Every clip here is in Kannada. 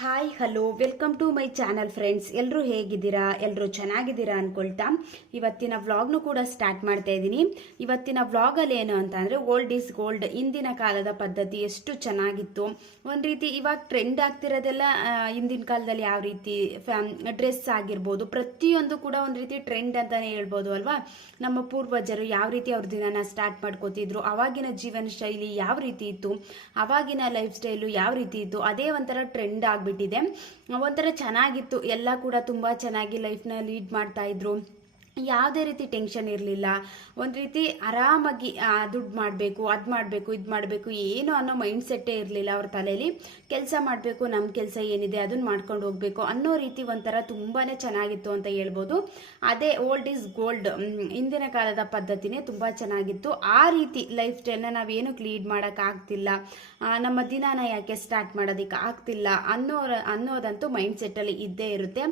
Hi hello welcome to my channel friends. ಎಲ್ಲರೂ ಹೇಗಿದ್ದೀರಾ? ಎಲ್ಲರೂ ಚೆನ್ನಾಗಿದ್ದೀರಾ ಅನ್ಕೊಳ್ತಾ ಇವತ್ತಿನ ವ್ಲಾಗ್ನು ಕೂಡ ಸ್ಟಾರ್ಟ್ ಮಾಡ್ತಾ ಇದ್ದೀನಿ. ಇವತ್ತಿನ ವ್ಲಾಗಲ್ಲಿ ಏನು ಅಂತ ಅಂದರೆ ಓಲ್ಡ್ ಈಸ್ ಗೋಲ್ಡ್. ಹಿಂದಿನ ಕಾಲದ ಪದ್ಧತಿ ಎಷ್ಟು ಚೆನ್ನಾಗಿತ್ತು. ಒಂದು ರೀತಿ ಇವಾಗ ಟ್ರೆಂಡ್ ಆಗ್ತಿರೋದೆಲ್ಲ ಹಿಂದಿನ ಕಾಲದಲ್ಲಿ ಯಾವ ರೀತಿ ಡ್ರೆಸ್ ಆಗಿರ್ಬೋದು, ಪ್ರತಿಯೊಂದು ಕೂಡ ಒಂದು ರೀತಿ ಟ್ರೆಂಡ್ ಅಂತಾನೆ ಹೇಳ್ಬೋದು ಅಲ್ವಾ. ನಮ್ಮ ಪೂರ್ವಜರು ಯಾವ ರೀತಿ ಅವ್ರ ದಿನನ ಸ್ಟಾರ್ಟ್ ಮಾಡ್ಕೋತಿದ್ರು, ಅವಾಗಿನ ಜೀವನ ಶೈಲಿ ಯಾವ ರೀತಿ ಇತ್ತು, ಅವಾಗಿನ ಲೈಫ್ ಸ್ಟೈಲು ಯಾವ ರೀತಿ ಇತ್ತು, ಅದೇ ಒಂಥರ ಟ್ರೆಂಡ್ ಆಗ್ಬಿಟ್ಟಿದೆ. ಒಂಥರ ಚೆನ್ನಾಗಿತ್ತು. ಎಲ್ಲ ಕೂಡ ತುಂಬಾ ಚೆನ್ನಾಗಿ ಲೈಫ್ನ ಲೀಡ್ ಮಾಡ್ತಾ ಇದ್ರು. ಯಾವುದೇ ರೀತಿ ಟೆನ್ಷನ್ ಇರಲಿಲ್ಲ. ಒಂದು ರೀತಿ ಆರಾಮಾಗಿ ದುಡ್ಡು ಮಾಡಬೇಕು, ಅದು ಮಾಡಬೇಕು, ಇದು ಮಾಡಬೇಕು, ಏನು ಅನ್ನೋ ಮೈಂಡ್ ಸೆಟ್ಟೇ ಇರಲಿಲ್ಲ ಅವ್ರ ತಲೆಯಲ್ಲಿ. ಕೆಲಸ ಮಾಡಬೇಕು, ನಮ್ಮ ಕೆಲಸ ಏನಿದೆ ಅದನ್ನು ಮಾಡ್ಕೊಂಡು ಹೋಗಬೇಕು ಅನ್ನೋ ರೀತಿ ಒಂಥರ ತುಂಬಾ ಚೆನ್ನಾಗಿತ್ತು ಅಂತ ಹೇಳ್ಬೋದು. ಅದೇ ಓಲ್ಡ್ ಈಸ್ ಗೋಲ್ಡ್. ಹಿಂದಿನ ಕಾಲದ ಪದ್ಧತಿನೇ ತುಂಬ ಚೆನ್ನಾಗಿತ್ತು. ಆ ರೀತಿ ಲೈಫ್ ಸ್ಟೈಲ್ನ ನಾವೇನಕ್ಕೆ ಲೀಡ್ ಮಾಡೋಕ್ಕಾಗ್ತಿಲ್ಲ, ನಮ್ಮ ದಿನಾನ ಯಾಕೆ ಸ್ಟಾರ್ಟ್ ಮಾಡೋದಕ್ಕೆ ಆಗ್ತಿಲ್ಲ ಅನ್ನೋದಂತೂ ಮೈಂಡ್ ಸೆಟ್ಟಲ್ಲಿ ಇದ್ದೇ ಇರುತ್ತೆ.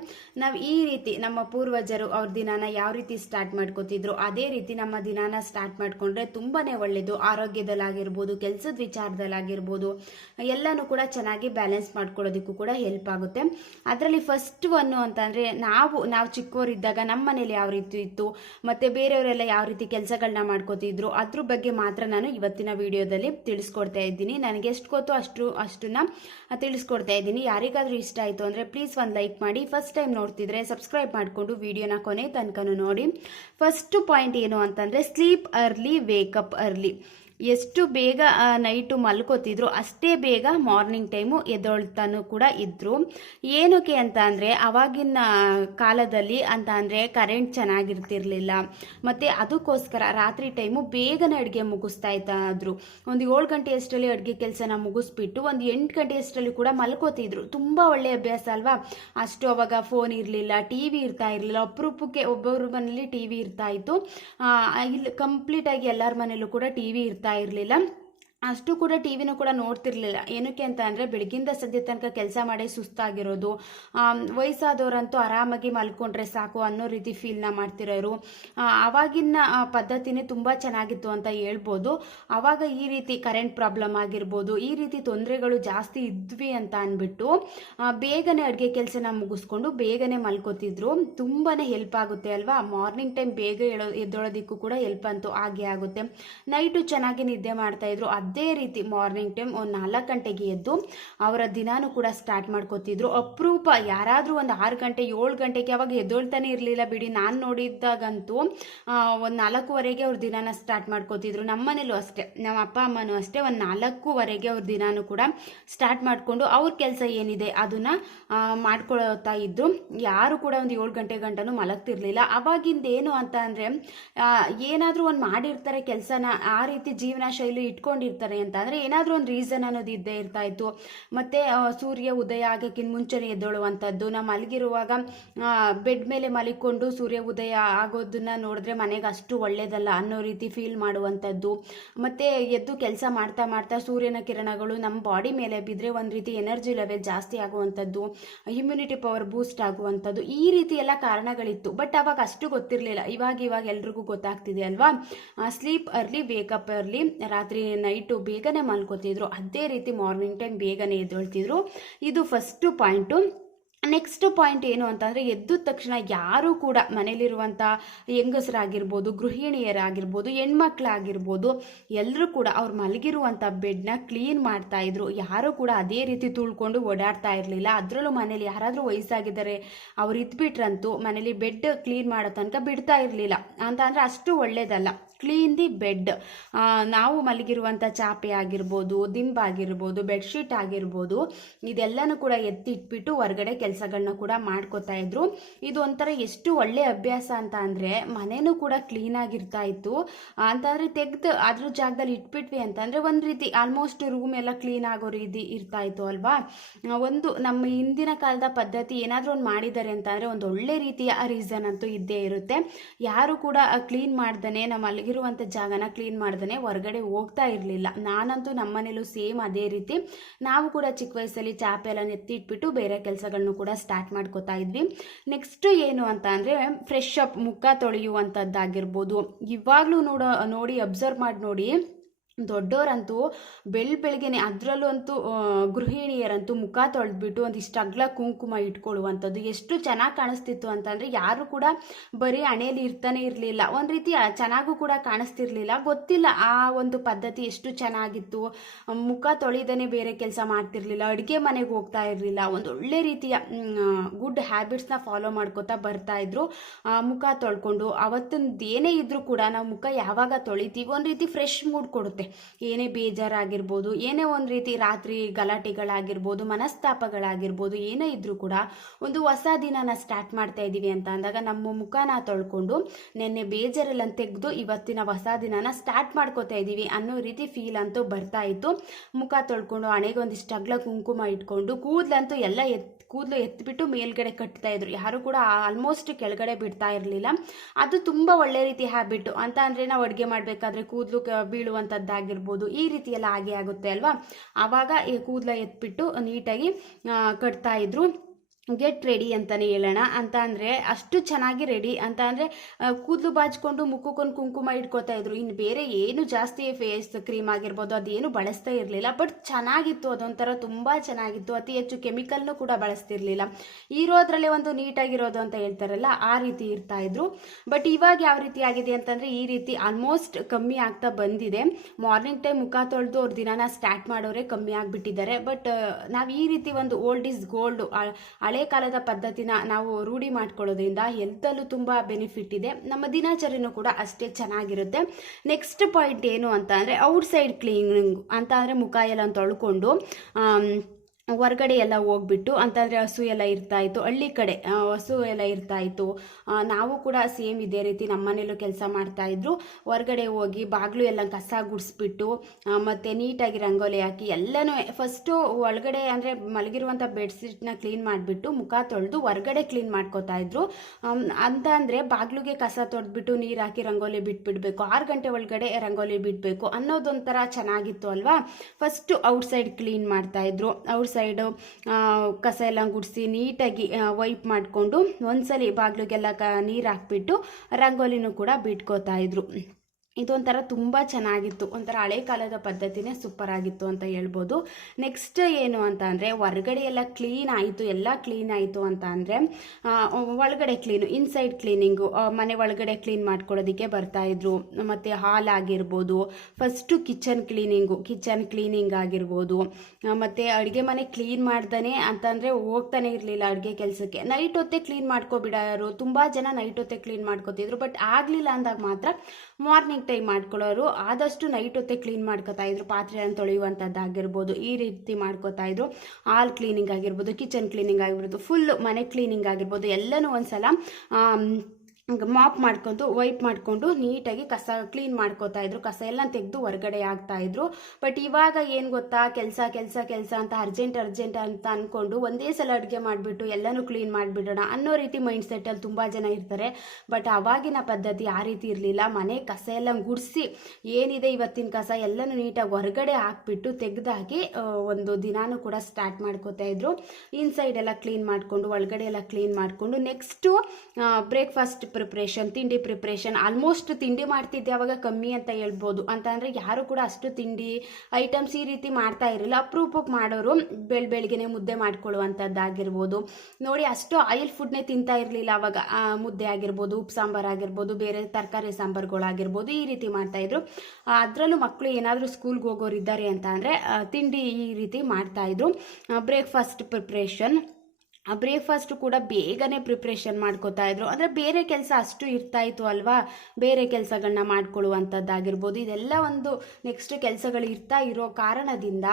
ನಾವು ಈ ರೀತಿ ನಮ್ಮ ಪೂರ್ವಜರು ಅವ್ರ ದಿನಾನ ಯಾವ ರೀತಿ ಸ್ಟಾರ್ಟ್ ಮಾಡ್ಕೋತಿದ್ರು ಅದೇ ರೀತಿ ನಮ್ಮ ದಿನಾನ ಸ್ಟಾರ್ಟ್ ಮಾಡ್ಕೊಂಡ್ರೆ ತುಂಬಾನೇ ಒಳ್ಳೇದು. ಆರೋಗ್ಯದಲ್ಲಾಗಿರ್ಬೋದು, ಕೆಲಸದ ವಿಚಾರದಲ್ಲಾಗಿರ್ಬೋದು, ಎಲ್ಲನೂ ಕೂಡ ಚೆನ್ನಾಗಿ ಬ್ಯಾಲೆನ್ಸ್ ಮಾಡ್ಕೊಳ್ಳೋದಕ್ಕೂ ಕೂಡ ಹೆಲ್ಪ್ ಆಗುತ್ತೆ. ಅದರಲ್ಲಿ ಫಸ್ಟ್ ಒನ್ನು ಅಂತಂದ್ರೆ ನಾವು ಚಿಕ್ಕವರಿದ್ದಾಗ ನಮ್ಮ ಮನೇಲಿ ಯಾವ ರೀತಿ ಇತ್ತು, ಮತ್ತೆ ಬೇರೆಯವರೆಲ್ಲ ಯಾವ ರೀತಿ ಕೆಲಸಗಳನ್ನ ಮಾಡ್ಕೋತಿದ್ರು ಅದ್ರ ಬಗ್ಗೆ ಮಾತ್ರ ನಾನು ಇವತ್ತಿನ ವಿಡಿಯೋದಲ್ಲಿ ತಿಳಿಸ್ಕೊಡ್ತಾ ಇದ್ದೀನಿ. ನನಗೆ ಎಷ್ಟು ಗೊತ್ತೋ ಅಷ್ಟನ್ನ ತಿಳಿಸ್ಕೊಡ್ತಾ ಇದ್ದೀನಿ. ಯಾರಿಗಾದ್ರೂ ಇಷ್ಟ ಆಯಿತು ಅಂದರೆ ಪ್ಲೀಸ್ ಒಂದು ಲೈಕ್ ಮಾಡಿ. ಫಸ್ಟ್ ಟೈಮ್ ನೋಡ್ತಿದ್ರೆ ಸಬ್ಸ್ಕ್ರೈಬ್ ಮಾಡಿಕೊಂಡು ವಿಡಿಯೋನ ಕೊನೆ ತನಕನೂ ನೋಡಿ. ಫಸ್ಟ್ ಪಾಯಿಂಟ್ ಏನು ಅಂತಂದರೆ ಸ್ಲೀಪ್ ಅರ್ಲಿ ವೇಕಪ್ ಅರ್ಲಿ. ಎಷ್ಟು ಬೇಗ ನೈಟು ಮಲ್ಕೋತಿದ್ರು ಅಷ್ಟೇ ಬೇಗ ಮಾರ್ನಿಂಗ್ ಟೈಮು ಎದ್ದೊಳ್ತಾನೂ ಕೂಡ ಇದ್ರು. ಏನಕ್ಕೆ ಅಂತ ಅಂದರೆ ಅವಾಗಿನ ಕಾಲದಲ್ಲಿ ಅಂತ ಅಂದರೆ ಕರೆಂಟ್ ಚೆನ್ನಾಗಿರ್ತಿರ್ಲಿಲ್ಲ. ಮತ್ತು ಅದಕ್ಕೋಸ್ಕರ ರಾತ್ರಿ ಟೈಮು ಬೇಗನೆ ಅಡುಗೆ ಮುಗಿಸ್ತಾ ಇದ್ರು. ಒಂದು 7 ಗಂಟೆ ಅಷ್ಟರಲ್ಲಿ ಅಡುಗೆ ಕೆಲಸನ ಮುಗಿಸ್ಬಿಟ್ಟು ಒಂದು 8 ಗಂಟೆ ಅಷ್ಟರಲ್ಲಿ ಕೂಡ ಮಲ್ಕೋತಿದ್ರು. ತುಂಬ ಒಳ್ಳೆಯ ಅಭ್ಯಾಸ ಅಲ್ವಾ. ಅಷ್ಟು ಅವಾಗ ಫೋನ್ ಇರಲಿಲ್ಲ, ಟಿ ವಿ ಇರ್ತಾ ಇರಲಿಲ್ಲ. ಅಪರೂಪಕ್ಕೆ ಒಬ್ಬೊಬ್ಬರ ಮನೇಲಿ ಟಿ ವಿ ಇರ್ತಾ ಇತ್ತು. ಇಲ್ಲಿ ಕಂಪ್ಲೀಟಾಗಿ ಎಲ್ಲರ ಮನೇಲೂ ಕೂಡ ಟಿ ವಿ ಇರ್ತಾ ಇರಲಿಲ್ಲ. ಅಷ್ಟು ಕೂಡ ಟಿ ವಿನೂ ಕೂಡ ನೋಡ್ತಿರ್ಲಿಲ್ಲ. ಏನಕ್ಕೆ ಅಂತ ಅಂದರೆ ಬೆಳಗಿಂದ ಸಂಜೆ ತನಕ ಕೆಲಸ ಮಾಡಿ ಸುಸ್ತಾಗಿರೋದು. ವಯಸ್ಸಾದವರಂತೂ ಆರಾಮಾಗಿ ಮಲ್ಕೊಂಡ್ರೆ ಸಾಕು ಅನ್ನೋ ರೀತಿ ಫೀಲ್ನ ಮಾಡ್ತಿರೋರು. ಅವಾಗಿನ ಪದ್ಧತಿನೇ ತುಂಬ ಚೆನ್ನಾಗಿತ್ತು ಅಂತ ಹೇಳ್ಬೋದು. ಆವಾಗ ಈ ರೀತಿ ಕರೆಂಟ್ ಪ್ರಾಬ್ಲಮ್ ಆಗಿರ್ಬೋದು, ಈ ರೀತಿ ತೊಂದರೆಗಳು ಜಾಸ್ತಿ ಇದ್ವಿ ಅಂತ ಅಂದ್ಬಿಟ್ಟು ಬೇಗನೆ ಅಡುಗೆ ಕೆಲಸನ ಮುಗಿಸ್ಕೊಂಡು ಬೇಗನೆ ಮಲ್ಕೋತಿದ್ರು. ತುಂಬಾ ಹೆಲ್ಪ್ ಆಗುತ್ತೆ ಅಲ್ವಾ. ಮಾರ್ನಿಂಗ್ ಟೈಮ್ ಬೇಗ ಎದ್ದೊಳೋದಕ್ಕೂ ಕೂಡ ಹೆಲ್ಪ್ ಅಂತೂ ಆಗೇ ಆಗುತ್ತೆ. ನೈಟು ಚೆನ್ನಾಗಿ ನಿದ್ದೆ ಮಾಡ್ತಾಯಿದ್ರು. ಅದೇ ರೀತಿ ಮಾರ್ನಿಂಗ್ ಟೈಮ್ ಒಂದು 4 ಗಂಟೆಗೆ ಎದ್ದು ಅವರ ದಿನಾನು ಕೂಡ ಸ್ಟಾರ್ಟ್ ಮಾಡ್ಕೋತಿದ್ರು. ಅಪರೂಪ ಯಾರಾದರೂ ಒಂದು 6 ಗಂಟೆ 7 ಗಂಟೆಗೆ ಅವಾಗ ಎದ್ದೊಳ್ತಾನೆ ಇರಲಿಲ್ಲ ಬಿಡಿ. ನಾನು ನೋಡಿದ್ದಾಗಂತೂ ಒಂದು 4ವರೆಗೆ ಅವ್ರ ದಿನಾನ ಸ್ಟಾರ್ಟ್ ಮಾಡ್ಕೋತಿದ್ರು. ನಮ್ಮ ಮನೇಲೂ ಅಷ್ಟೇ, ನಮ್ಮ ಅಪ್ಪ ಅಮ್ಮನೂ ಅಷ್ಟೇ ಒಂದು 4ವರೆಗೆ ಅವ್ರ ದಿನಾನು ಕೂಡ ಸ್ಟಾರ್ಟ್ ಮಾಡಿಕೊಂಡು ಅವ್ರ ಕೆಲಸ ಏನಿದೆ ಅದನ್ನು ಮಾಡ್ಕೊಳ್ತಾ ಇದ್ರು. ಯಾರು ಕೂಡ ಒಂದು 7 ಗಂಟೆ ಗಂಟನೂ ಮಲಗ್ತಿರ್ಲಿಲ್ಲ. ಅವಾಗಿಂದೇನು ಅಂತ ಅಂದರೆ ಏನಾದರೂ ಒಂದು ಮಾಡಿರ್ತಾರೆ ಕೆಲಸನ, ಆ ರೀತಿ ಜೀವನ ಶೈಲಿ ಇಟ್ಕೊಂಡಿರ್ತಾರೆ ಅಂತ ಅಂದರೆ ಏನಾದರೂ ಒಂದು ರೀಸನ್ ಅನ್ನೋದು ಇದ್ದೇ ಇರ್ತಾ ಇತ್ತು. ಮತ್ತು ಸೂರ್ಯ ಉದಯ ಆಗೋಕ್ಕಿಂತ ಮುಂಚೆನೇ ಎದ್ದೊಳ್ಳುವಂಥದ್ದು. ನಾವು ಮಲಗಿರುವಾಗ ಬೆಡ್ ಮೇಲೆ ಮಲಿಕೊಂಡು ಸೂರ್ಯ ಉದಯ ಆಗೋದನ್ನ ನೋಡಿದ್ರೆ ಮನೆಗೆ ಅಷ್ಟು ಒಳ್ಳೇದಲ್ಲ ಅನ್ನೋ ರೀತಿ ಫೀಲ್ ಮಾಡುವಂಥದ್ದು. ಮತ್ತು ಎದ್ದು ಕೆಲಸ ಮಾಡ್ತಾ ಮಾಡ್ತಾ ಸೂರ್ಯನ ಕಿರಣಗಳು ನಮ್ಮ ಬಾಡಿ ಮೇಲೆ ಬಿದ್ದರೆ ಒಂದು ರೀತಿ ಎನರ್ಜಿ ಲೆವೆಲ್ ಜಾಸ್ತಿ ಆಗುವಂಥದ್ದು, ಇಮ್ಯುನಿಟಿ ಪವರ್ ಬೂಸ್ಟ್ ಆಗುವಂಥದ್ದು, ಈ ರೀತಿ ಎಲ್ಲ ಕಾರಣಗಳಿತ್ತು. ಬಟ್ ಅವಾಗ ಅಷ್ಟು ಗೊತ್ತಿರಲಿಲ್ಲ. ಇವಾಗ ಎಲ್ರಿಗೂ ಗೊತ್ತಾಗ್ತಿದೆ ಅಲ್ವಾ. Sleep early wake up early. ರಾತ್ರಿ ನೈಟು ಬೇಗನೆ ಮಲ್ಕೋತಿದ್ರು, ಅದೇ ರೀತಿ ಮಾರ್ನಿಂಗ್ ಟೈಮ್ ಬೇಗನೆ ಎದ್ದೊಳ್ತಿದ್ರು. ಇದು ಫಸ್ಟ್ ಪಾಯಿಂಟು. ನೆಕ್ಸ್ಟ್ ಪಾಯಿಂಟ್ ಏನು ಅಂತಂದರೆ ಎದ್ದ ತಕ್ಷಣ ಯಾರೂ ಕೂಡ ಮನೇಲಿರುವಂಥ ಹೆಂಗಸರಾಗಿರ್ಬೋದು, ಗೃಹಿಣಿಯರಾಗಿರ್ಬೋದು, ಹೆಣ್ಮಕ್ಳಾಗಿರ್ಬೋದು, ಎಲ್ಲರೂ ಕೂಡ ಅವ್ರು ಮಲಗಿರುವಂಥ ಬೆಡ್ನ ಕ್ಲೀನ್ ಮಾಡ್ತಾ ಇದ್ರು. ಯಾರೂ ಕೂಡ ಅದೇ ರೀತಿ ತುಳ್ಕೊಂಡು ಓಡಾಡ್ತಾ ಇರಲಿಲ್ಲ. ಅದರಲ್ಲೂ ಮನೇಲಿ ಯಾರಾದರೂ ವಯಸ್ಸಾಗಿದ್ದಾರೆ ಅವ್ರು ಇದ್ಬಿಟ್ರಂತೂ ಮನೇಲಿ ಬೆಡ್ ಕ್ಲೀನ್ ಮಾಡೋ ತನಕ ಬಿಡ್ತಾ ಇರಲಿಲ್ಲ. ಅಂತ ಅಂದರೆ ಅಷ್ಟು ಒಳ್ಳೇದಲ್ಲ. Clean the bed. ನಾವು ಮಲಗಿರುವಂಥ ಚಾಪೆ ಆಗಿರ್ಬೋದು, ದಿಂಬಾಗಿರ್ಬೋದು, ಬೆಡ್ಶೀಟ್ ಆಗಿರ್ಬೋದು, ಇದೆಲ್ಲನೂ ಕೂಡ ಎತ್ತಿಟ್ಬಿಟ್ಟು ಹೊರಗಡೆ ಕೆಲಸಗಳನ್ನ ಕೂಡ ಮಾಡ್ಕೋತಾ ಇದ್ರು. ಇದು ಒಂಥರ ಎಷ್ಟು ಒಳ್ಳೆ ಅಭ್ಯಾಸ ಅಂತ ಅಂದರೆ ಮನೆಯೂ ಕೂಡ ಕ್ಲೀನಾಗಿರ್ತಾ ಇತ್ತು. ಅಂತಂದರೆ ತೆಗೆದು ಅದ್ರ ಜಾಗದಲ್ಲಿ ಇಟ್ಬಿಟ್ವಿ ಅಂತಂದರೆ ಒಂದು ರೀತಿ ಆಲ್ಮೋಸ್ಟ್ ರೂಮ್ ಎಲ್ಲ ಕ್ಲೀನ್ ಆಗೋ ರೀತಿ ಇರ್ತಾ ಇತ್ತು ಅಲ್ವಾ. ಒಂದು ನಮ್ಮ ಹಿಂದಿನ ಕಾಲದ ಪದ್ಧತಿ ಏನಾದರೂ ಒಂದು ಮಾಡಿದ್ದಾರೆ ಅಂತಂದರೆ ಒಂದು ಒಳ್ಳೆ ರೀತಿಯ ರೀಸನ್ ಅಂತೂ ಇದ್ದೇ ಇರುತ್ತೆ. ಯಾರು ಕೂಡ ಕ್ಲೀನ್ ಮಾಡ್ದೇ ನಮ್ಮ ಮಲಗಿರುವಂಥ ಜಾಗನ ಕ್ಲೀನ್ ಮಾಡ್ದೇ ಹೊರಗಡೆ ಹೋಗ್ತಾ ಇರಲಿಲ್ಲ. ನಾನಂತೂ ನಮ್ಮ ಮನೇಲೂ ಸೇಮ್ ಅದೇ ರೀತಿ. ನಾವು ಕೂಡ ಚಿಕ್ಕ ವಯಸ್ಸಲ್ಲಿ ಚಾಪೆ ಎಲ್ಲ ಎತ್ತಿಟ್ಬಿಟ್ಟು ಬೇರೆ ಕೆಲಸಗಳನ್ನು ಕೂಡ ಸ್ಟಾರ್ಟ್ ಮಾಡ್ಕೋತಾ ಇದ್ವಿ. ನೆಕ್ಸ್ಟ್ ಏನು ಅಂತ ಅಂದರೆ ಫ್ರೆಶ್ ಅಪ್, ಮುಖ ತೊಳೆಯುವಂಥದ್ದಾಗಿರ್ಬೋದು. ಇವಾಗಲೂ ನೋಡಿ ಅಬ್ಸರ್ವ್ ಮಾಡಿ ನೋಡಿ, ದೊಡ್ಡೋರಂತೂ ಬೆಳಗ್ಗೆನೆ ಅದರಲ್ಲೂ ಅಂತೂ ಗೃಹಿಣಿಯರಂತೂ ಮುಖ ತೊಳೆದ್ಬಿಟ್ಟು ಒಂದಿಷ್ಟು ಅಗ್ಲ ಕುಂಕುಮ ಇಟ್ಕೊಳ್ಳುವಂಥದ್ದು ಎಷ್ಟು ಚೆನ್ನಾಗಿ ಕಾಣಿಸ್ತಿತ್ತು ಅಂತಂದರೆ ಯಾರು ಕೂಡ ಬರೀ ಹಣೆಯಲ್ಲಿ ಇರ್ತಾನೆ ಇರಲಿಲ್ಲ, ಒಂದು ರೀತಿ ಚೆನ್ನಾಗೂ ಕೂಡ ಕಾಣಿಸ್ತಿರ್ಲಿಲ್ಲ. ಗೊತ್ತಿಲ್ಲ ಆ ಒಂದು ಪದ್ಧತಿ ಎಷ್ಟು ಚೆನ್ನಾಗಿತ್ತು. ಮುಖ ತೊಳೆದನೇ ಬೇರೆ ಕೆಲಸ ಮಾಡ್ತಿರ್ಲಿಲ್ಲ, ಅಡುಗೆ ಮನೆಗೆ ಹೋಗ್ತಾ ಇರಲಿಲ್ಲ, ಒಂದು ಒಳ್ಳೆ ರೀತಿಯ ಗುಡ್ ಹ್ಯಾಬಿಟ್ಸ್ನ ಫಾಲೋ ಮಾಡ್ಕೋತಾ ಬರ್ತಾ ಇದ್ರು. ಮುಖ ತೊಳ್ಕೊಂಡು ಅವತ್ತೊಂದು ಏನೇ ಇದ್ರೂ ಕೂಡ ನಾವು ಮುಖ ಯಾವಾಗ ತೊಳಿತೀವಿ ಒಂದು ರೀತಿ ಫ್ರೆಶ್ ಮೂಡ್ ಕೊಡುತ್ತೆ. ಏನೇ ಬೇಜಾರಾಗಿರ್ಬೋದು, ಏನೇ ಒಂದು ರೀತಿ ರಾತ್ರಿ ಗಲಾಟೆಗಳಾಗಿರ್ಬೋದು, ಮನಸ್ತಾಪಗಳಾಗಿರ್ಬೋದು, ಏನೇ ಇದ್ರೂ ಕೂಡ ಒಂದು ಹೊಸ ದಿನನ ಸ್ಟಾರ್ಟ್ ಮಾಡ್ತಾ ಇದ್ದೀವಿ ಅಂತ ಅಂದಾಗ ನಮ್ಮ ಮುಖನ ತೊಳ್ಕೊಂಡು ನೆನ್ನೆ ಬೇಜಾರೆಲ್ಲ ತೆಗೆದು ಇವತ್ತಿನ ಹೊಸ ದಿನನ ಸ್ಟಾರ್ಟ್ ಮಾಡ್ಕೋತಾ ಇದ್ದೀವಿ ಅನ್ನೋ ರೀತಿ ಫೀಲ್ ಅಂತೂ ಬರ್ತಾ ಇತ್ತು. ಮುಖ ತೊಳ್ಕೊಂಡು ಹಣೆಗೆ ಒಂದಿಷ್ಟು ಅಗ್ಲ ಕುಂಕುಮ ಇಟ್ಕೊಂಡು ಕೂದಲಂತೂ ಎಲ್ಲ ಕೂದಲು ಎತ್ತಿಬಿಟ್ಟು ಮೇಲ್ಗಡೆ ಕಟ್ತಾ ಇದ್ರು, ಯಾರು ಕೂಡ ಆಲ್ಮೋಸ್ಟ್ ಕೆಳಗಡೆ ಬಿಡ್ತಾ ಇರಲಿಲ್ಲ. ಅದು ತುಂಬ ಒಳ್ಳೆ ರೀತಿ ಹ್ಯಾಬಿಟ್ ಅಂತ ಅಂದರೆ ನಾವು ಅಡುಗೆ ಮಾಡಬೇಕಾದ್ರೆ ಕೂದಲು ಬೀಳುವಂಥದ್ದಾಗಿರ್ಬೋದು, ಈ ರೀತಿ ಎಲ್ಲ ಹಾಗೆ ಆಗುತ್ತೆ ಅಲ್ವಾ. ಆವಾಗ ಈ ಕೂದಲ ಎತ್ಬಿಟ್ಟು ನೀಟಾಗಿ ಕಟ್ತಾ ಇದ್ರು. ಗೆಟ್ ರೆಡಿ ಅಂತಲೇ ಹೇಳೋಣ. ಅಂತ ಅಂದರೆ ಅಷ್ಟು ಚೆನ್ನಾಗಿ ರೆಡಿ ಅಂತ ಅಂದರೆ ಕೂದಲು ಬಾಚ್ಕೊಂಡು ಮುಖಕ್ಕೊಂದು ಕುಂಕುಮ ಇಟ್ಕೋತಾ ಇದ್ರು. ಇನ್ನು ಬೇರೆ ಏನು ಜಾಸ್ತಿ ಫೇಸ್ ಕ್ರೀಮ್ ಆಗಿರ್ಬೋದು ಅದೇನು ಬಳಸ್ತಾ ಇರಲಿಲ್ಲ. ಬಟ್ ಚೆನ್ನಾಗಿತ್ತು, ಅದೊಂಥರ ತುಂಬ ಚೆನ್ನಾಗಿತ್ತು. ಅತಿ ಹೆಚ್ಚು ಕೆಮಿಕಲ್ನು ಕೂಡ ಬಳಸ್ತಿರ್ಲಿಲ್ಲ. ಇರೋದ್ರಲ್ಲೇ ಒಂದು ನೀಟಾಗಿರೋದು ಅಂತ ಹೇಳ್ತಾರಲ್ಲ, ಆ ರೀತಿ ಇರ್ತಾ ಇದ್ರು. ಬಟ್ ಇವಾಗ ಯಾವ ರೀತಿ ಆಗಿದೆ ಅಂತಂದರೆ ಈ ರೀತಿ ಆಲ್ಮೋಸ್ಟ್ ಕಮ್ಮಿ ಆಗ್ತಾ ಬಂದಿದೆ. ಮಾರ್ನಿಂಗ್ ಟೈಮ್ ಮುಖ ತೊಳೆದು ಅವ್ರ ದಿನಾನ ಸ್ಟಾರ್ಟ್ ಮಾಡೋರೆ ಕಮ್ಮಿ ಆಗಿಬಿಟ್ಟಿದ್ದಾರೆ. ಬಟ್ ನಾವು ಈ ರೀತಿ ಒಂದು ಓಲ್ಡ್ ಈಸ್ ಗೋಲ್ಡ್ ಹಳೆ ಕಾಲದ ಪದ್ಧತಿನ ನಾವು ರೂಢಿ ಮಾಡ್ಕೊಳ್ಳೋದ್ರಿಂದ ಹೆಲ್ತಲ್ಲೂ ತುಂಬ ಬೆನಿಫಿಟ್ ಇದೆ, ನಮ್ಮ ದಿನಚರಿನೂ ಕೂಡ ಅಷ್ಟೇ ಚೆನ್ನಾಗಿರುತ್ತೆ. ನೆಕ್ಸ್ಟ್ ಪಾಯಿಂಟ್ ಏನು ಅಂತ ಅಂದರೆ ಔಟ್ಸೈಡ್ ಕ್ಲೀನಿಂಗ್ ಅಂತ ಅಂದರೆ ಮುಖ ಎಲ್ಲ ತೊಳ್ಕೊಂಡು ಹೊರಗಡೆ ಎಲ್ಲ ಹೋಗ್ಬಿಟ್ಟು ಅಂತಂದರೆ ಹಸು ಎಲ್ಲ ಇರ್ತಾಯಿತ್ತು, ಹಳ್ಳಿ ಕಡೆ ಹಸು ಎಲ್ಲ ಇರ್ತಾಯಿತ್ತು. ನಾವು ಕೂಡ ಸೇಮ್ ಇದೇ ರೀತಿ ನಮ್ಮನೇಲೂ ಕೆಲಸ ಮಾಡ್ತಾಯಿದ್ರು. ಹೊರಗಡೆ ಹೋಗಿ ಬಾಗಿಲು ಎಲ್ಲ ಕಸ ಗುಡಿಸ್ಬಿಟ್ಟು ಮತ್ತು ನೀಟಾಗಿ ರಂಗೋಲಿ ಹಾಕಿ ಎಲ್ಲನೂ ಫಸ್ಟು ಒಳಗಡೆ ಅಂದರೆ ಮಲಗಿರುವಂಥ ಬೆಡ್ಶೀಟ್ನ ಕ್ಲೀನ್ ಮಾಡಿಬಿಟ್ಟು ಮುಖ ತೊಳೆದು ಹೊರಗಡೆ ಕ್ಲೀನ್ ಮಾಡ್ಕೋತಾ ಇದ್ರು. ಅಂತ ಅಂದರೆ ಬಾಗಿಲಿಗೆ ಕಸ ತೊಳೆದ್ಬಿಟ್ಟು ನೀರು ಹಾಕಿ ರಂಗೋಲಿ ಬಿಟ್ಬಿಡಬೇಕು, 6 ಗಂಟೆ ಒಳಗಡೆ ರಂಗೋಲಿ ಬಿಡಬೇಕು ಅನ್ನೋದೊಂಥರ ಚೆನ್ನಾಗಿತ್ತು ಅಲ್ವಾ. ಫಸ್ಟು ಔಟ್ಸೈಡ್ ಕ್ಲೀನ್ ಮಾಡ್ತಾಯಿದ್ರು. ಸೈಡು ಕಸ ಎಲ್ಲ ಗುಡಿಸಿ ನೀಟಾಗಿ ವೈಪ್ ಮಾಡಿಕೊಂಡು ಒಂದ್ಸಲಿ ಬಾಗಿಲಿಗೆಲ್ಲ ನೀರು ಹಾಕ್ಬಿಟ್ಟು ರಂಗೋಲಿನೂ ಕೂಡ ಬಿಟ್ಕೋತಾ ಇದ್ರು. ಇದೊಂಥರ ತುಂಬ ಚೆನ್ನಾಗಿತ್ತು, ಒಂಥರ ಹಳೆ ಕಾಲದ ಪದ್ಧತಿನೇ ಸೂಪರ್ ಆಗಿತ್ತು ಅಂತ ಹೇಳ್ಬೋದು. ನೆಕ್ಸ್ಟ್ ಏನು ಅಂತ ಅಂದರೆ ಹೊರಗಡೆ ಎಲ್ಲ ಕ್ಲೀನ್ ಆಯಿತು, ಎಲ್ಲ ಕ್ಲೀನ್ ಆಯಿತು ಅಂತ ಅಂದರೆ ಒಳಗಡೆ ಕ್ಲೀನು, ಇನ್ಸೈಡ್ ಕ್ಲೀನಿಂಗು, ಮನೆ ಒಳಗಡೆ ಕ್ಲೀನ್ ಮಾಡ್ಕೊಳ್ಳೋದಕ್ಕೆ ಬರ್ತಾಯಿದ್ರು. ಮತ್ತು ಹಾಲ್ ಆಗಿರ್ಬೋದು, ಫಸ್ಟು ಕಿಚನ್ ಕ್ಲೀನಿಂಗ್ ಆಗಿರ್ಬೋದು. ಮತ್ತು ಅಡುಗೆ ಮನೆ ಕ್ಲೀನ್ ಮಾಡ್ದೇ ಅಂತಂದರೆ ಹೋಗ್ತಾನೆ ಇರಲಿಲ್ಲ ಅಡುಗೆ ಕೆಲಸಕ್ಕೆ. ನೈಟ್ ಹೊತ್ತೇ ಕ್ಲೀನ್ ಮಾಡ್ಕೊಬಿಡೋರು, ತುಂಬ ಜನ ನೈಟ್ ಹೊತ್ತೇ ಕ್ಲೀನ್ ಮಾಡ್ಕೋತಿದ್ರು. ಬಟ್ ಆಗಲಿಲ್ಲ ಅಂದಾಗ ಮಾತ್ರ ಮಾರ್ನಿಂಗ್ ಟೈಮ್ ಮಾಡ್ಕೊಳ್ಳೋರು ಆದಷ್ಟು ನೈಟ್ ಹೊತ್ತೆ ಕ್ಲೀನ್ ಮಾಡ್ಕೋತಾ ಇದ್ರು. ಪಾತ್ರೆಯನ್ನು ತೊಳೆಯುವಂಥದ್ದಾಗಿರ್ಬೋದು, ಈ ರೀತಿ ಮಾಡ್ಕೋತಾ ಇದ್ರು. ಹಾಲ್ ಕ್ಲೀನಿಂಗ್ ಆಗಿರ್ಬೋದು, ಕಿಚನ್ ಕ್ಲೀನಿಂಗ್ ಆಗಿರ್ಬೋದು, ಫುಲ್ ಮನೆ ಕ್ಲೀನಿಂಗ್ ಆಗಿರ್ಬೋದು, ಎಲ್ಲನೂ ಒಂದ್ಸಲ ಮಾಪ್ ಮಾಡ್ಕೊಂಡು ವೈಪ್ ಮಾಡಿಕೊಂಡು ನೀಟಾಗಿ ಕಸ ಕ್ಲೀನ್ ಮಾಡ್ಕೋತಾ ಇದ್ರು. ಕಸ ಎಲ್ಲ ತೆಗೆದು ಹೊರಗಡೆ ಆಗ್ತಾಯಿದ್ರು. ಬಟ್ ಇವಾಗ ಏನು ಗೊತ್ತಾ, ಕೆಲಸ ಅಂತ ಅರ್ಜೆಂಟ್ ಅಂತ ಅಂದ್ಕೊಂಡು ಒಂದೇ ಸಲ ಅಡುಗೆ ಮಾಡಿಬಿಟ್ಟು ಎಲ್ಲನೂ ಕ್ಲೀನ್ ಮಾಡಿಬಿಡೋಣ ಅನ್ನೋ ರೀತಿ ಮೈಂಡ್ ಸೆಟ್ಟಲ್ಲಿ ತುಂಬ ಜನ ಇರ್ತಾರೆ. ಬಟ್ ಅವಾಗಿನ ಪದ್ಧತಿ ಆ ರೀತಿ ಇರಲಿಲ್ಲ. ಮನೆ ಕಸ ಎಲ್ಲ ಗುಡಿಸಿ ಏನಿದೆ ಇವತ್ತಿನ ಕಸ ಎಲ್ಲನೂ ನೀಟಾಗಿ ಹೊರಗಡೆ ಹಾಕ್ಬಿಟ್ಟು ತೆಗೆದಾಕಿ ಒಂದು ದಿನಾನೂ ಕೂಡ ಸ್ಟಾರ್ಟ್ ಮಾಡ್ಕೋತಾ ಇದ್ರು. ಇನ್ಸೈಡ್ ಎಲ್ಲ ಕ್ಲೀನ್ ಮಾಡಿಕೊಂಡು ಒಳಗಡೆ ಎಲ್ಲ ಕ್ಲೀನ್ ಮಾಡಿಕೊಂಡು ನೆಕ್ಸ್ಟು ಬ್ರೇಕ್ಫಾಸ್ಟ್ ಪ್ರಿಪ್ರೇಷನ್, ತಿಂಡಿ ಪ್ರಿಪ್ರೇಷನ್. ಆಲ್ಮೋಸ್ಟ್ ತಿಂಡಿ ಮಾಡ್ತಿದ್ದೆ ಅವಾಗ ಕಮ್ಮಿ ಅಂತ ಹೇಳ್ಬೋದು. ಅಂತ ಅಂದರೆ ಯಾರು ಕೂಡ ಅಷ್ಟು ತಿಂಡಿ ಐಟಮ್ಸ್ ಈ ರೀತಿ ಮಾಡ್ತಾ ಇರಲಿಲ್ಲ. ಅಪರೂಪಕ್ಕೆ ಮಾಡೋರು ಬೆಳಗ್ಗೆನೆ ಮುದ್ದೆ ಮಾಡ್ಕೊಳ್ಳುವಂಥದ್ದಾಗಿರ್ಬೋದು. ನೋಡಿ, ಅಷ್ಟು ಆಯಿಲ್ ಫುಡ್ನೇ ತಿಂತಾ ಇರಲಿಲ್ಲ ಅವಾಗ. ಮುದ್ದೆ ಆಗಿರ್ಬೋದು, ಉಪ್ಪು ಸಾಂಬಾರು ಆಗಿರ್ಬೋದು, ಬೇರೆ ತರಕಾರಿ ಸಾಂಬಾರುಗಳಾಗಿರ್ಬೋದು, ಈ ರೀತಿ ಮಾಡ್ತಾಯಿದ್ರು. ಅದರಲ್ಲೂ ಮಕ್ಕಳು ಏನಾದರೂ ಸ್ಕೂಲ್ಗೆ ಹೋಗೋರು ಇದ್ದಾರೆ ಅಂತ ಅಂದರೆ ತಿಂಡಿ ಈ ರೀತಿ ಮಾಡ್ತಾಯಿದ್ರು. ಬ್ರೇಕ್ಫಾಸ್ಟ್ ಪ್ರಿಪ್ರೇಷನ್, ಬ್ರೇಕ್ಫಾಸ್ಟು ಕೂಡ ಬೇಗನೆ ಪ್ರಿಪ್ರೇಷನ್ ಮಾಡ್ಕೋತಾ ಇದ್ರು. ಅಂದರೆ ಬೇರೆ ಕೆಲಸ ಅಷ್ಟು ಇರ್ತಾಯಿತ್ತು ಅಲ್ವಾ, ಬೇರೆ ಕೆಲಸಗಳನ್ನ ಮಾಡ್ಕೊಳ್ಳುವಂಥದ್ದಾಗಿರ್ಬೋದು. ಇದೆಲ್ಲ ಒಂದು ನೆಕ್ಸ್ಟ್ ಕೆಲಸಗಳು ಇರ್ತಾ ಇರೋ ಕಾರಣದಿಂದ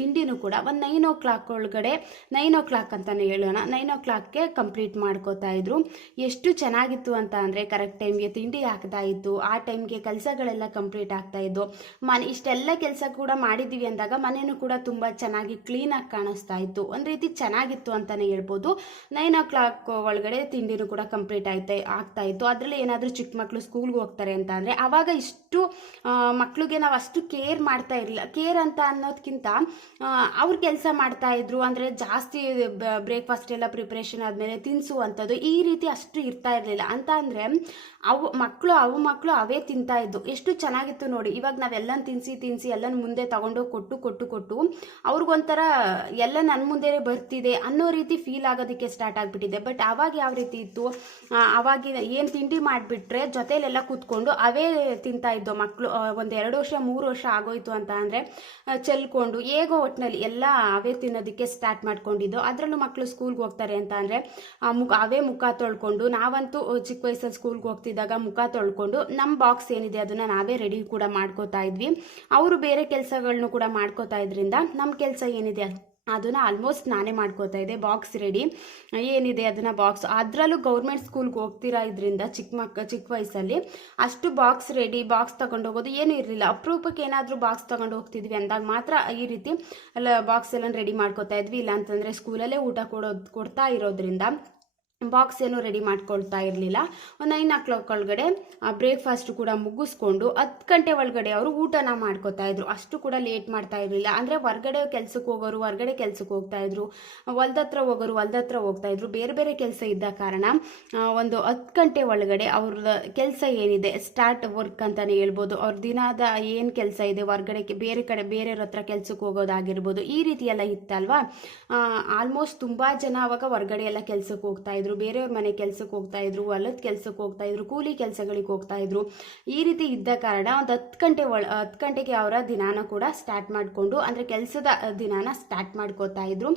ತಿಂಡಿನೂ ಕೂಡ ಒಂದು 9 o'clock ಒಳಗಡೆ, 9 o'clock ಅಂತಲೇ ಹೇಳೋಣ, 9 o'clockಗೆ ಕಂಪ್ಲೀಟ್ ಮಾಡ್ಕೋತಾ ಇದ್ರು. ಎಷ್ಟು ಚೆನ್ನಾಗಿತ್ತು ಅಂತ ಅಂದರೆ ಕರೆಕ್ಟ್ ಟೈಮ್ಗೆ ತಿಂಡಿ ಆಗ್ತಾ ಇತ್ತು, ಆ ಟೈಮ್ಗೆ ಕೆಲಸಗಳೆಲ್ಲ ಕಂಪ್ಲೀಟ್ ಆಗ್ತಾ ಇದ್ದು. ಇಷ್ಟೆಲ್ಲ ಕೆಲಸ ಕೂಡ ಮಾಡಿದ್ದೀವಿ ಅಂದಾಗ ಮನೆಯೂ ಕೂಡ ತುಂಬ ಚೆನ್ನಾಗಿ ಕ್ಲೀನಾಗಿ ಕಾಣಿಸ್ತಾ ಇತ್ತು. ಒಂದು ರೀತಿ ಚೆನ್ನಾಗಿತ್ತು ಅಂತಲೇ ಹೇಳ್ಬೋದು. 9 o'clock ಒಳಗಡೆ ತಿಂಡಿನೂ ಕೂಡ ಕಂಪ್ಲೀಟ್ ಆಗ್ತಾ ಇತ್ತು. ಅದರಲ್ಲಿ ಏನಾದರೂ ಚಿಕ್ಕ ಮಕ್ಕಳು ಸ್ಕೂಲ್ಗೆ ಹೋಗ್ತಾರೆ ಅಂತ ಅಂದರೆ ಆವಾಗ ಇಷ್ಟು ಮಕ್ಕಳಿಗೆ ನಾವು ಅಷ್ಟು ಕೇರ್ ಮಾಡ್ತಾ ಇರಲಿಲ್ಲ. ಕೇರ್ ಅಂತ ಅನ್ನೋದಕ್ಕಿಂತ ಅವ್ರು ಕೆಲಸ ಮಾಡ್ತಾ ಇದ್ರು. ಅಂದರೆ ಜಾಸ್ತಿ ಬ್ರೇಕ್ಫಾಸ್ಟ್ ಎಲ್ಲ ಪ್ರಿಪ್ರೇಷನ್ ಆದಮೇಲೆ ತಿನ್ನಿಸುವಂಥದ್ದು ಈ ರೀತಿ ಅಷ್ಟು ಇರ್ತಾ ಇರಲಿಲ್ಲ. ಅಂತ ಅಂದರೆ ಮಕ್ಕಳು ಅವೇ ತಿಂತಾ ಇದ್ದು. ಎಷ್ಟು ಚೆನ್ನಾಗಿತ್ತು ನೋಡಿ. ಇವಾಗ ನಾವೆಲ್ಲನ ತಿನ್ಸಿ ಎಲ್ಲನ ಮುಂದೆ ತಗೊಂಡೋಗಿ ಕೊಟ್ಟು ಅವ್ರಿಗೊಂಥರ ಎಲ್ಲ ನನ್ನ ಮುಂದೆ ಬರ್ತಿದೆ ಅನ್ನೋ ರೀತಿ ಫೀಲ್ ಆಗೋದಕ್ಕೆ ಸ್ಟಾರ್ಟ್ ಆಗಿಬಿಟ್ಟಿದೆ. ಬಟ್ ಅವಾಗ ಯಾವ ರೀತಿ ಇತ್ತು, ಅವಾಗಿನ ಏನು ತಿಂಡಿ ಮಾಡಿಬಿಟ್ರೆ ಜೊತೆಲೆಲ್ಲ ಕೂತ್ಕೊಂಡು ಅವೇ ತಿಂತಾ ಇದ್ದೋ ಮಕ್ಕಳು. ಒಂದು 2 ವರ್ಷ 3 ವರ್ಷ ಆಗೋಯ್ತು ಅಂತ ಅಂದರೆ ಚೆಲ್ಕೊಂಡು ಹೇಗೋ ಒಟ್ಟಿನಲ್ಲಿ ಎಲ್ಲ ಅವೇ ತಿನ್ನೋದಕ್ಕೆ ಸ್ಟಾರ್ಟ್ ಮಾಡ್ಕೊಂಡಿದ್ದು. ಅದರಲ್ಲೂ ಮಕ್ಕಳು ಸ್ಕೂಲ್ಗೆ ಹೋಗ್ತಾರೆ ಅಂತ ಅಂದರೆ ಅವೇ ಮುಖ ತೊಳ್ಕೊಂಡು, ನಾವಂತೂ ಚಿಕ್ಕ ವಯಸ್ಸಲ್ಲಿ ಸ್ಕೂಲ್ಗೆ ಹೋಗ್ತಿದ್ದಾಗ ಮುಖ ತೊಳ್ಕೊಂಡು ನಮ್ಮ ಬಾಕ್ಸ್ ಏನಿದೆ ಅದನ್ನು ನಾವೇ ರೆಡಿ ಕೂಡ ಮಾಡ್ಕೋತಾ ಇದ್ವಿ. ಅವರು ಬೇರೆ ಕೆಲಸಗಳನ್ನೂ ಕೂಡ ಮಾಡ್ಕೋತಾ ಇದ್ರಿಂದ ನಮ್ಮ ಕೆಲಸ ಏನಿದೆ ಅದನ್ನು ಆಲ್ಮೋಸ್ಟ್ ನಾನೇ ಮಾಡ್ಕೋತಾ ಇದ್ದೆ. ಬಾಕ್ಸ್ ರೆಡಿ ಏನಿದೆ ಅದನ್ನು ಬಾಕ್ಸ್, ಅದರಲ್ಲೂ ಗೌರ್ಮೆಂಟ್ ಸ್ಕೂಲ್ಗೆ ಹೋಗ್ತಿರೋ ಇದರಿಂದ ಚಿಕ್ಕ ವಯಸ್ಸಲ್ಲಿ ಅಷ್ಟು ಬಾಕ್ಸ್ ರೆಡಿ, ಬಾಕ್ಸ್ ತಗೊಂಡು ಹೋಗೋದು ಏನೂ ಇರಲಿಲ್ಲ. ಅಪರೂಪಕ್ಕೆ ಏನಾದರೂ ಬಾಕ್ಸ್ ತಗೊಂಡು ಹೋಗ್ತಿದ್ವಿ ಅಂದಾಗ ಮಾತ್ರ ಈ ರೀತಿ ಎಲ್ಲ ಬಾಕ್ಸ್ ಎಲ್ಲ ರೆಡಿ ಮಾಡ್ಕೋತಾ ಇದ್ವಿ. ಇಲ್ಲ ಅಂತಂದರೆ ಸ್ಕೂಲಲ್ಲೇ ಊಟ ಕೊಡ್ತಾ ಇರೋದ್ರಿಂದ ಬಾಕ್ಸ್ ಏನೂ ರೆಡಿ ಮಾಡ್ಕೊಳ್ತಾ ಇರಲಿಲ್ಲ. 9 o'clock ಒಳಗಡೆ ಬ್ರೇಕ್ಫಾಸ್ಟ್ ಕೂಡ ಮುಗಿಸ್ಕೊಂಡು 10 ಗಂಟೆ ಒಳಗಡೆ ಅವರು ಊಟನ ಮಾಡ್ಕೋತಾ ಇದ್ರು. ಅಷ್ಟು ಕೂಡ ಲೇಟ್ ಮಾಡ್ತಾ ಇರಲಿಲ್ಲ. ಅಂದರೆ ಹೊರಗಡೆ ಕೆಲ್ಸಕ್ಕೆ ಹೋಗೋರು ಹೊರಗಡೆ ಕೆಲ್ಸಕ್ಕೆ ಹೋಗ್ತಾ ಇದ್ರು, ಹೊಲ್ದತ್ರ ಹೋಗೋರು ಹೊಲ್ದತ್ರ ಹೋಗ್ತಾ ಇದ್ರು. ಬೇರೆ ಬೇರೆ ಕೆಲಸ ಇದ್ದ ಕಾರಣ ಒಂದು 10 ಗಂಟೆ ಒಳಗಡೆ ಅವ್ರ ಕೆಲಸ ಏನಿದೆ ಸ್ಟಾರ್ಟ್ ವರ್ಕ್ ಅಂತಲೇ ಹೇಳ್ಬೋದು. ಅವ್ರ ದಿನದ ಏನು ಕೆಲಸ ಇದೆ ಹೊರಗಡೆ ಬೇರೆಯವ್ರ ಹತ್ರ ಕೆಲ್ಸಕ್ಕೆ ಹೋಗೋದಾಗಿರ್ಬೋದು, ಈ ರೀತಿ ಎಲ್ಲ ಇತ್ತಲ್ವಾ. ಆಲ್ಮೋಸ್ಟ್ ತುಂಬ ಜನ ಅವಾಗ ಹೊರಗಡೆ ಎಲ್ಲ ಕೆಲ್ಸಕ್ಕೆ ಹೋಗ್ತಾ ಇದ್ರು, ಬೇರೆಯವ್ರ ಮನೆ ಕೆಲ್ಸಕ್ಕೆ ಹೋಗ್ತಾ ಇದ್ರು, ಹೊಲದ ಕೆಲ್ಸಕ್ಕೆ ಹೋಗ್ತಾ ಇದ್ರು, ಕೂಲಿ ಕೆಲಸಗಳಿಗೆ ಹೋಗ್ತಾ ಇದ್ರು. ಈ ರೀತಿ ಇದ್ದ ಕಾರಣ ಒಂದು 10 ಗಂಟೆಗೆ ಅವರ ದಿನಾನ ಕೂಡ ಸ್ಟಾರ್ಟ್ ಮಾಡಿಕೊಂಡು, ಅಂದರೆ ಕೆಲಸದ ದಿನಾನ ಸ್ಟಾರ್ಟ್ ಮಾಡ್ಕೋತಾ ಇದ್ರು.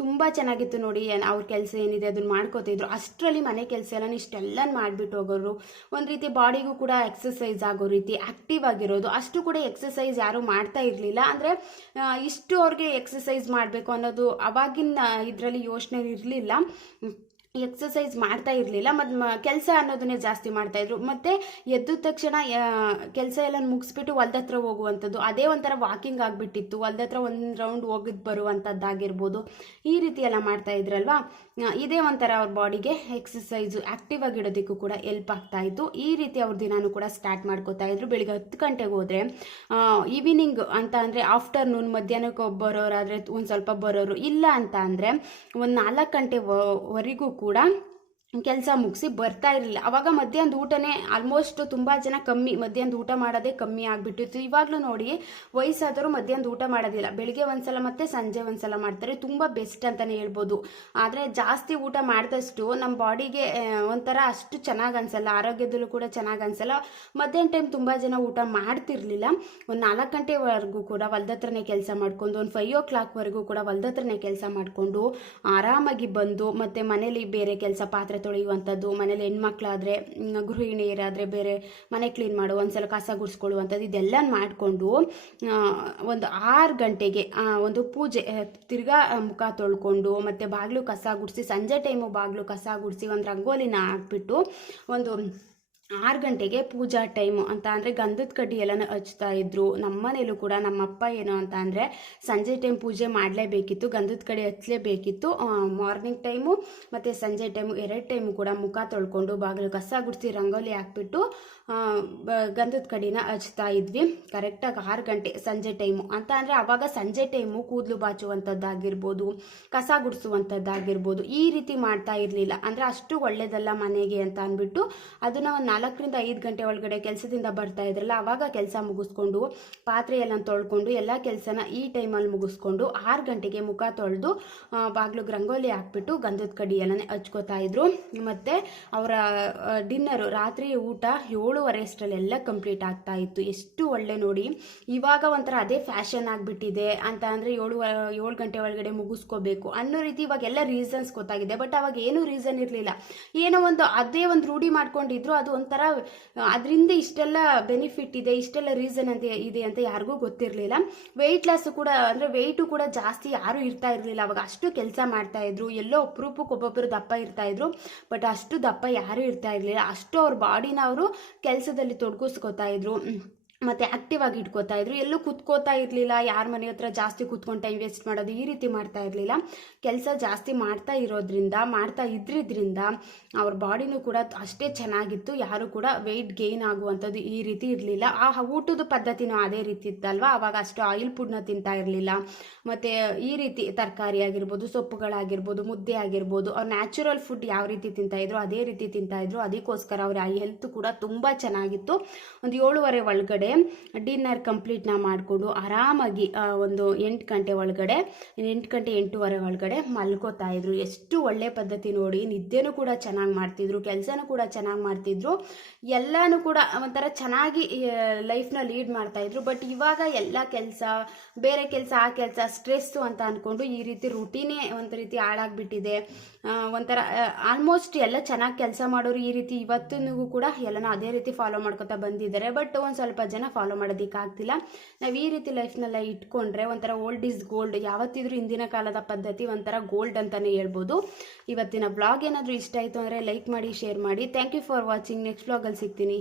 ತುಂಬ ಚೆನ್ನಾಗಿತ್ತು ನೋಡಿ. ಅವ್ರ ಕೆಲಸ ಏನಿದೆ ಅದನ್ನ ಮಾಡ್ಕೋತಿದ್ರು. ಅಷ್ಟರಲ್ಲಿ ಮನೆ ಕೆಲಸ ಎಲ್ಲ ಇಷ್ಟೆಲ್ಲ ಮಾಡಿಬಿಟ್ಟು ಹೋಗೋರು. ಒಂದು ರೀತಿ ಬಾಡಿಗೂ ಕೂಡ ಎಕ್ಸಸೈಸ್ ಆಗೋ ರೀತಿ ಆ್ಯಕ್ಟಿವ್ ಆಗಿರೋದು. ಅಷ್ಟು ಕೂಡ ಎಕ್ಸಸೈಸ್ ಯಾರೂ ಮಾಡ್ತಾ ಇರಲಿಲ್ಲ. ಅಂದರೆ ಇಷ್ಟು ಅವ್ರಿಗೆ ಎಕ್ಸಸೈಸ್ ಮಾಡಬೇಕು ಅನ್ನೋದು ಅವಾಗಿನ ಇದರಲ್ಲಿ ಯೋಚನೆ ಇರಲಿಲ್ಲ. ಎಕ್ಸಸೈಸ್ ಮಾಡ್ತಾ ಇರಲಿಲ್ಲ. ಮತ್ತು ಕೆಲಸ ಅನ್ನೋದನ್ನೇ ಜಾಸ್ತಿ ಮಾಡ್ತಾಯಿದ್ರು. ಮತ್ತು ಎದ್ದ ತಕ್ಷಣ ಕೆಲಸ ಎಲ್ಲ ಮುಗಿಸ್ಬಿಟ್ಟು ಹೊಲ್ದತ್ರ ಹೋಗುವಂಥದ್ದು, ಅದೇ ಒಂಥರ ವಾಕಿಂಗ್ ಆಗಿಬಿಟ್ಟಿತ್ತು. ಹೊಲ್ದತ್ರ ಒಂದು ರೌಂಡ್ ಹೋಗಿದ್ದು ಬರುವಂಥದ್ದಾಗಿರ್ಬೋದು, ಈ ರೀತಿ ಎಲ್ಲ ಮಾಡ್ತಾಯಿದ್ರಲ್ವಾ. ಇದೇ ಒಂಥರ ಅವ್ರ ಬಾಡಿಗೆ ಎಕ್ಸಸೈಸು, ಆ್ಯಕ್ಟಿವ್ ಆಗಿಡೋದಕ್ಕೂ ಕೂಡ ಹೆಲ್ಪ್ ಆಗ್ತಾಯಿತ್ತು. ಈ ರೀತಿ ಅವ್ರ ದಿನಾನು ಕೂಡ ಸ್ಟಾರ್ಟ್ ಮಾಡ್ಕೋತಾ ಇದ್ರು. ಬೆಳಿಗ್ಗೆ 10 ಗಂಟೆಗೆ ಹೋದರೆ ಈವ್ನಿಂಗ್ ಅಂತ ಅಂದರೆ ಆಫ್ಟರ್ನೂನ್ ಮಧ್ಯಾಹ್ನಕ್ಕೆ ಬರೋರಾದರೆ ಒಂದು ಸ್ವಲ್ಪ ಬರೋರು, ಇಲ್ಲ ಅಂತ ಅಂದರೆ ಒಂದು 4 ಗಂಟೆವರೆಗೂ ಕೂಡ ಕೆಲಸ ಮುಗಿಸಿ ಬರ್ತಾ ಇರಲಿಲ್ಲ. ಅವಾಗ ಮಧ್ಯಾಹ್ನದ ಊಟನೇ ಆಲ್ಮೋಸ್ಟ್ ತುಂಬ ಜನ ಮಧ್ಯಾಹ್ನದ ಊಟ ಮಾಡೋದೇ ಕಮ್ಮಿ ಆಗಿಬಿಟ್ಟಿತ್ತು. ಇವಾಗಲೂ ನೋಡಿ ವಯಸ್ಸಾದರೂ ಮಧ್ಯಾಹ್ನದ ಊಟ ಮಾಡೋದಿಲ್ಲ. ಬೆಳಿಗ್ಗೆ ಒಂದ್ಸಲ ಮತ್ತು ಸಂಜೆ ಒಂದ್ಸಲ ಮಾಡ್ತಾರೆ. ತುಂಬ ಬೆಸ್ಟ್ ಅಂತಲೇ ಹೇಳ್ಬೋದು. ಆದರೆ ಜಾಸ್ತಿ ಊಟ ಮಾಡಿದಷ್ಟು ನಮ್ಮ ಬಾಡಿಗೆ ಒಂಥರ ಅಷ್ಟು ಚೆನ್ನಾಗಿ ಅನಿಸಲ್ಲ, ಆರೋಗ್ಯದಲ್ಲೂ ಕೂಡ ಚೆನ್ನಾಗಿ ಅನಿಸಲ್ಲ. ಮಧ್ಯಾಹ್ನ ಟೈಮ್ ತುಂಬ ಜನ ಊಟ ಮಾಡ್ತಿರ್ಲಿಲ್ಲ. ಒಂದು 4 ಗಂಟೆವರೆಗೂ ಕೂಡ ಹೊಲ್ದತ್ರನೇ ಕೆಲಸ ಮಾಡಿಕೊಂಡು, ಒಂದು 5 o'clockವರೆಗೂ ಕೂಡ ಹೊಲ್ದತ್ರನೇ ಕೆಲಸ ಮಾಡಿಕೊಂಡು ಆರಾಮಾಗಿ ಬಂದು, ಮತ್ತು ಮನೇಲಿ ಬೇರೆ ಕೆಲಸ, ಪಾತ್ರೆ ತೊಳೆಯುವಂಥದ್ದು, ಮನೇಲಿ ಹೆಣ್ಮಕ್ಳಾದರೆ ಗೃಹಿಣಿಯರಾದರೆ ಬೇರೆ ಮನೆ ಕ್ಲೀನ್ ಮಾಡು, ಒಂದ್ಸಲ ಕಸ ಗುಡಿಸ್ಕೊಳ್ಳುವಂಥದ್ದು, ಇದೆಲ್ಲ ಮಾಡಿಕೊಂಡು ಒಂದು 6 ಗಂಟೆಗೆ ಒಂದು ಪೂಜೆ, ತಿರ್ಗಾ ಮುಖ ತೊಳ್ಕೊಂಡು, ಮತ್ತು ಬಾಗಿಲು ಕಸ ಗುಡಿಸಿ, ಸಂಜೆ ಟೈಮು ಬಾಗಿಲು ಕಸ ಗುಡಿಸಿ ಒಂದು ರಂಗೋಲಿನ ಹಾಕ್ಬಿಟ್ಟು ಒಂದು 6 ಗಂಟೆಗೆ ಪೂಜಾ ಟೈಮು ಅಂತ ಅಂದರೆ ಗಂಧದ ಕಡ್ಡಿ ಎಲ್ಲನೂ ಹಚ್ತಾ ಇದ್ರು. ನಮ್ಮ ಮನೇಲೂ ಕೂಡ ನಮ್ಮಪ್ಪ ಏನು ಅಂತ ಅಂದರೆ ಸಂಜೆ ಟೈಮ್ ಪೂಜೆ ಮಾಡಲೇಬೇಕಿತ್ತು, ಗಂಧದ ಕಡ್ಡಿ ಹಚ್ಚಲೇಬೇಕಿತ್ತು. ಮಾರ್ನಿಂಗ್ ಟೈಮು ಮತ್ತು ಸಂಜೆ ಟೈಮು 2 ಟೈಮು ಕೂಡ ಮುಖ ತೊಳ್ಕೊಂಡು ಬಾಗಿಲು ಕಸ ಗುಡಿಸಿ ರಂಗೋಲಿ ಹಾಕ್ಬಿಟ್ಟು ಗಂಧದ ಕಡ್ಡಿನ ಹಚ್ತಾ ಇದ್ವಿ. ಕರೆಕ್ಟಾಗಿ 6 ಗಂಟೆ ಸಂಜೆ ಟೈಮು ಅಂತ ಅಂದರೆ ಆವಾಗ ಸಂಜೆ ಟೈಮು ಕೂದಲು ಬಾಚುವಂಥದ್ದಾಗಿರ್ಬೋದು, ಕಸ ಗುಡಿಸುವಂಥದ್ದಾಗಿರ್ಬೋದು, ಈ ರೀತಿ ಮಾಡ್ತಾ ಇರಲಿಲ್ಲ. ಅಂದರೆ ಅಷ್ಟು ಒಳ್ಳೆಯದಲ್ಲ ಮನೆಗೆ ಅಂತ ಅಂದ್ಬಿಟ್ಟು ಅದನ್ನು ಒಂದು 4 ರಿಂದ 5 ಗಂಟೆ ಒಳಗಡೆ ಕೆಲಸದಿಂದ ಬರ್ತಾ ಇದ್ರಲ್ಲ, ಆವಾಗ ಕೆಲಸ ಮುಗಿಸ್ಕೊಂಡು ಪಾತ್ರೆ ಎಲ್ಲ ತೊಳ್ಕೊಂಡು ಎಲ್ಲ ಕೆಲಸನ ಈ ಟೈಮಲ್ಲಿ ಮುಗಿಸ್ಕೊಂಡು 6 ಗಂಟೆಗೆ ಮುಖ ತೊಳೆದು ಬಾಗಿಲು ರಂಗೋಲಿ ಹಾಕ್ಬಿಟ್ಟು ಗಂಧದ ಕಡ್ಡಿ ಎಲ್ಲನೇ ಹಚ್ಕೋತಾ ಇದ್ರು. ಮತ್ತು ಅವರ ಡಿನ್ನರು, ರಾತ್ರಿ ಊಟ 7:30 ಅಷ್ಟರಲ್ಲೆಲ್ಲ ಕಂಪ್ಲೀಟ್ ಆಗ್ತಾ ಇತ್ತು. ಎಷ್ಟು ಒಳ್ಳೆ ನೋಡಿ. ಇವಾಗ ಒಂಥರ ಅದೇ ಫ್ಯಾಷನ್ ಆಗಿಬಿಟ್ಟಿದೆ ಅಂತ ಅಂದರೆ 7 ಗಂಟೆ ಒಳಗಡೆ ಮುಗಿಸ್ಕೋಬೇಕು ಅನ್ನೋ ರೀತಿ ಇವಾಗೆಲ್ಲ ರೀಸನ್ಸ್ ಗೊತ್ತಾಗಿದೆ. ಬಟ್ ಅವಾಗ ಏನೂ ರೀಸನ್ ಇರಲಿಲ್ಲ. ಏನೋ ಅದೇ ಒಂದು ರೂಢಿ ಮಾಡ್ಕೊಂಡಿದ್ರು. ಅದು ಒಂಥರ ಅದರಿಂದ ಇಷ್ಟೆಲ್ಲ ಬೆನಿಫಿಟ್ ಇದೆ, ಇಷ್ಟೆಲ್ಲ ರೀಸನ್ ಅಂತ ಇದೆ ಅಂತ ಯಾರಿಗೂ ಗೊತ್ತಿರಲಿಲ್ಲ. ವೆಯ್ಟ್ ಲಾಸ್ ಕೂಡ, ಅಂದರೆ ವೆಯ್ಟು ಕೂಡ ಜಾಸ್ತಿ ಯಾರೂ ಇರ್ತಾ ಇರಲಿಲ್ಲ ಅವಾಗ. ಅಷ್ಟು ಕೆಲಸ ಮಾಡ್ತಾ ಇದ್ರು. ಎಲ್ಲೋ ಅಪರೂಪಕ್ಕೆ ಒಬ್ಬೊಬ್ಬರು ದಪ್ಪ ಇರ್ತಾ ಇದ್ರು, ಬಟ್ ಅಷ್ಟು ದಪ್ಪ ಯಾರೂ ಇರ್ತಾ ಇರಲಿಲ್ಲ. ಅಷ್ಟು ಅವ್ರ ಬಾಡಿನ ಅವರು ಕೆಲಸದಲ್ಲಿ ತೊಡಗಿಸ್ಕೋತಾ ಇದ್ರು. ಮತ್ತು ಆ್ಯಕ್ಟಿವ್ ಆಗಿ ಇಟ್ಕೋತಾ ಇದ್ರು. ಎಲ್ಲೂ ಕುತ್ಕೋತಾ ಇರಲಿಲ್ಲ, ಯಾರ ಮನೆ ಹತ್ರ ಜಾಸ್ತಿ ಕುತ್ಕೊಂಡು ಟೈಮ್ ವೇಸ್ಟ್ ಮಾಡೋದು ಈ ರೀತಿ ಮಾಡ್ತಾ ಇರಲಿಲ್ಲ. ಕೆಲಸ ಜಾಸ್ತಿ ಮಾಡ್ತಾ ಇದ್ರಿಂದ ಅವ್ರ ಬಾಡಿನೂ ಕೂಡ ಅಷ್ಟೇ ಚೆನ್ನಾಗಿತ್ತು. ಯಾರು ಕೂಡ ವೆಯ್ಟ್ ಗೇನ್ ಆಗುವಂಥದ್ದು ಈ ರೀತಿ ಇರಲಿಲ್ಲ. ಆ ಊಟದ ಪದ್ಧತಿನೂ ಅದೇ ರೀತಿ ಇತ್ತಲ್ವ, ಆವಾಗ ಅಷ್ಟು ಆಯಿಲ್ ಫುಡ್ನ ತಿಂತಾ ಇರಲಿಲ್ಲ. ಮತ್ತು ಈ ರೀತಿ ತರಕಾರಿ ಆಗಿರ್ಬೋದು, ಸೊಪ್ಪುಗಳಾಗಿರ್ಬೋದು, ಮುದ್ದೆ ಆಗಿರ್ಬೋದು, ಅವ್ರು ನ್ಯಾಚುರಲ್ ಫುಡ್ ಯಾವ ರೀತಿ ತಿಂತಾಯಿದ್ರು ಅದೇ ರೀತಿ ತಿಂತಾಯಿದ್ರು. ಅದಕ್ಕೋಸ್ಕರ ಅವ್ರ ಹೆಲ್ತ್ ಕೂಡ ತುಂಬ ಚೆನ್ನಾಗಿತ್ತು. ಒಂದು 7:30 ಒಳಗಡೆ ಡಿನ್ನರ್ ಕಂಪ್ಲೀಟ್ನ ಮಾಡಿಕೊಂಡು ಆರಾಮಾಗಿ ಒಂದು 8 ಗಂಟೆ ಒಳಗಡೆ 8 ಗಂಟೆ 8:30 ಒಳಗಡೆ ಮಲ್ಕೋತಾ ಇದ್ರು. ಎಷ್ಟು ಒಳ್ಳೆ ಪದ್ಧತಿ ನೋಡಿ. ನಿದ್ದೆನೂ ಕೂಡ ಚೆನ್ನಾಗಿ ಮಾಡ್ತಿದ್ರು, ಕೆಲಸನೂ ಕೂಡ ಚೆನ್ನಾಗಿ ಮಾಡ್ತಿದ್ರು, ಎಲ್ಲನೂ ಕೂಡ ಒಂಥರ ಚೆನ್ನಾಗಿ ಲೈಫ್ನ ಲೀಡ್ ಮಾಡ್ತಾಯಿದ್ರು. ಬಟ್ ಇವಾಗ ಎಲ್ಲ ಕೆಲಸ, ಬೇರೆ ಕೆಲಸ, ಆ ಕೆಲಸ, ಸ್ಟ್ರೆಸ್ಸು ಅಂತ ಅಂದ್ಕೊಂಡು ಈ ರೀತಿ ರುಟೀನೇ ಒಂದು ರೀತಿ ಹಾಳಾಗ್ಬಿಟ್ಟಿದೆ. ಒಂಥರ ಆಲ್ಮೋಸ್ಟ್ ಎಲ್ಲ ಚೆನ್ನಾಗಿ ಕೆಲಸ ಮಾಡೋರು ಈ ರೀತಿ ಇವತ್ತಿಗೂ ಕೂಡ ಎಲ್ಲನೂ ಅದೇ ರೀತಿ ಫಾಲೋ ಮಾಡ್ಕೊತಾ ಬಂದಿದ್ದಾರೆ. ಬಟ್ ಒಂದು ಸ್ವಲ್ಪ ಜನ ಫಾಲೋ ಮಾಡೋದಕ್ಕಾಗ್ತಿಲ್ಲ. ನಾವು ಈ ರೀತಿ ಲೈಫ್ನೆಲ್ಲ ಇಟ್ಕೊಂಡ್ರೆ ಒಂಥರ ಓಲ್ಡ್ ಈಸ್ ಗೋಲ್ಡ್. ಯಾವತ್ತಿದ್ರೂ ಹಿಂದಿನ ಕಾಲದ ಪದ್ಧತಿ ಒಂಥರ ಗೋಲ್ಡ್ ಅಂತಲೇ ಹೇಳ್ಬೋದು. ಇವತ್ತಿನ ಬ್ಲಾಗ್ ಏನಾದರೂ ಇಷ್ಟ ಆಯಿತು ಅಂದರೆ ಲೈಕ್ ಮಾಡಿ, ಶೇರ್ ಮಾಡಿ. Thank you for watching. Next ಬ್ಲಾಗಲ್ಲಿ ಸಿಗ್ತೀನಿ.